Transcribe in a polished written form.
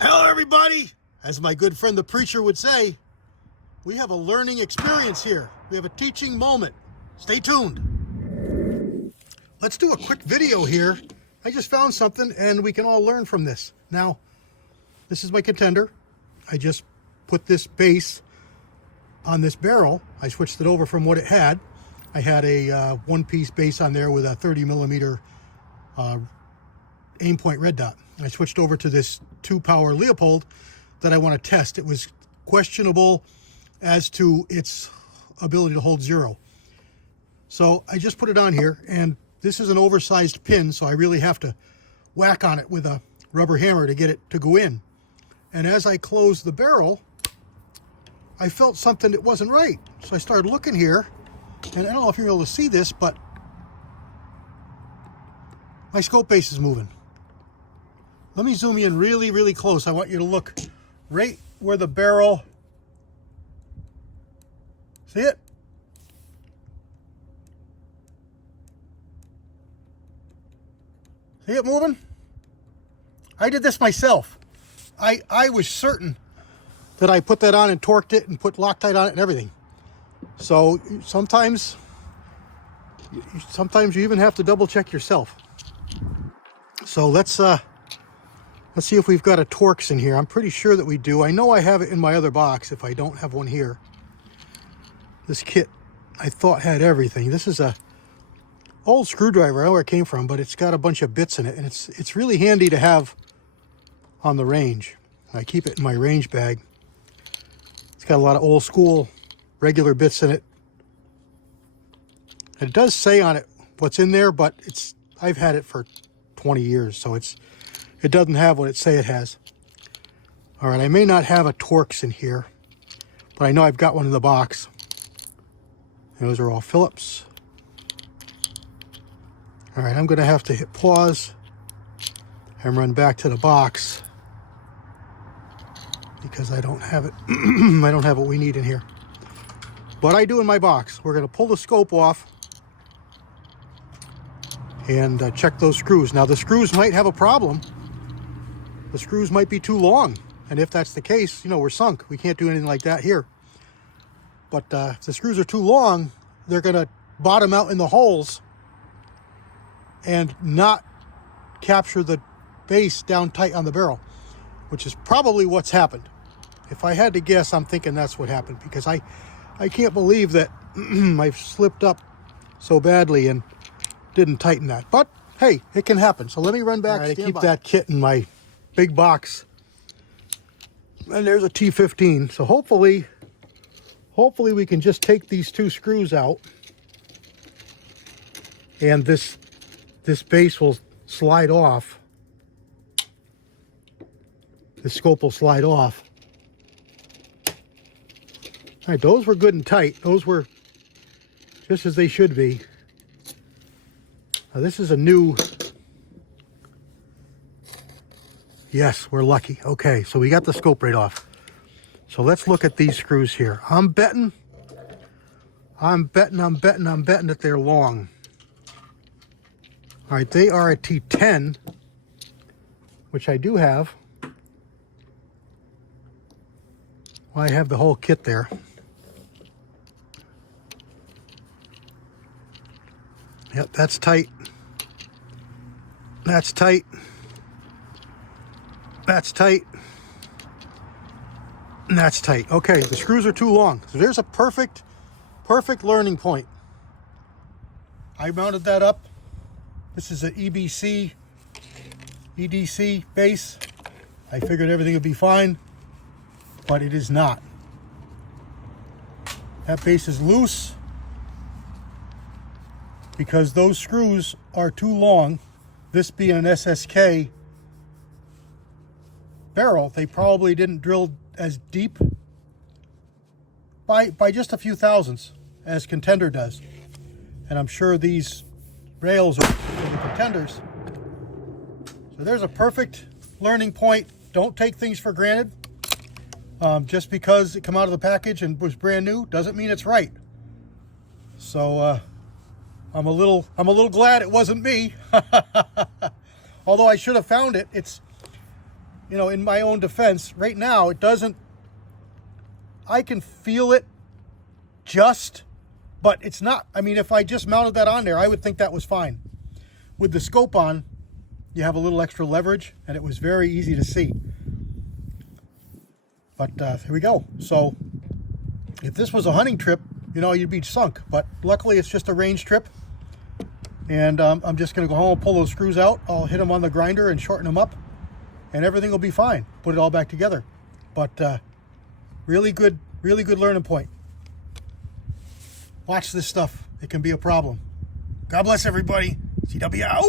Hello, everybody. As my good friend the preacher would say, we have a learning experience here. We have a teaching moment. Stay tuned. Let's do a quick video here. I just found something and we can all learn from this. Now, this is my contender. I just put this base on this barrel. I switched it over from what it had. I had a one-piece base on there with a 30 millimeter aim point red dot. I switched over to this 2-power Leopold that I want to test. It was questionable as to its ability to hold zero. So I just put it on here, and this is an oversized pin, so I really have to whack on it with a rubber hammer to get it to go in. And as I closed the barrel, I felt something that wasn't right. So I started looking here, and I don't know if you're able to see this, but my scope base is moving. Let me zoom in really, really close. I want you to look right where the barrel, see it? See it moving? I did this myself. I was certain that I put that on and torqued it and put Loctite on it and everything. So sometimes you even have to double check yourself. So let's see if we've got a Torx in here. I'm pretty sure that we do. I know I have it in my other box if I don't have one here. This kit I thought had everything. This is a old screwdriver. I don't know where it came from, but it's got a bunch of bits in it, and it's really handy to have on the range. I keep it in my range bag. It's got a lot of old school regular bits in it. It does say on it what's in there, but I've had it for 20 years, so it doesn't have what it say it has. All right, I may not have a Torx in here, but I know I've got one in the box. And those are all Phillips. All right, I'm going to have to hit pause and run back to the box because I don't have it. I don't have what we need in here. But I do in my box. We're going to pull the scope off and check those screws. Now, the screws might have a problem. The screws might be too long. And if that's the case, you know, we're sunk. We can't do anything like that here. But if the screws are too long, they're going to bottom out in the holes and not capture the base down tight on the barrel, which is probably what's happened. If I had to guess, I'm thinking that's what happened, because I can't believe that I've slipped up so badly and didn't tighten that. But hey, it can happen. So let me run back. Right, I keep that kit in my big box. And there's a T15. So hopefully we can just take these two screws out, and this base will slide off. The scope will slide off. All right, those were good and tight. Those were just as they should be. Now this is a new... Yes, we're lucky. Okay, so we got the scope right off. So let's look at these screws here. I'm betting that they're long. All right, they are a T10, which I do have. Well, I have the whole kit there. Yep, that's tight. That's tight. That's tight. And that's tight. Okay, the screws are too long. So there's a perfect learning point. I mounted that up. This is an EDC base. I figured everything would be fine, but it is not. That base is loose because those screws are too long. This being an SSK barrel, they probably didn't drill as deep by just a few thousandths as Contender does. And I'm sure these rails are for the Contenders. So there's a perfect learning point. Don't take things for granted. Just because it came out of the package and was brand new doesn't mean it's right. So I'm a little glad it wasn't me. Although I should have found it. you know, in my own defense, right now it doesn't, I can feel it just, but it's not. I mean, if I just mounted that on there, I would think that was fine. With the scope on, you have a little extra leverage, and it was very easy to see. But here we go. So if this was a hunting trip, you know, you'd be sunk. But luckily, it's just a range trip. And I'm just going to go home, pull those screws out. I'll hit them on the grinder and shorten them up, and everything will be fine. Put it all back together. But really good learning point. Watch this stuff. It can be a problem. God bless everybody. CW out.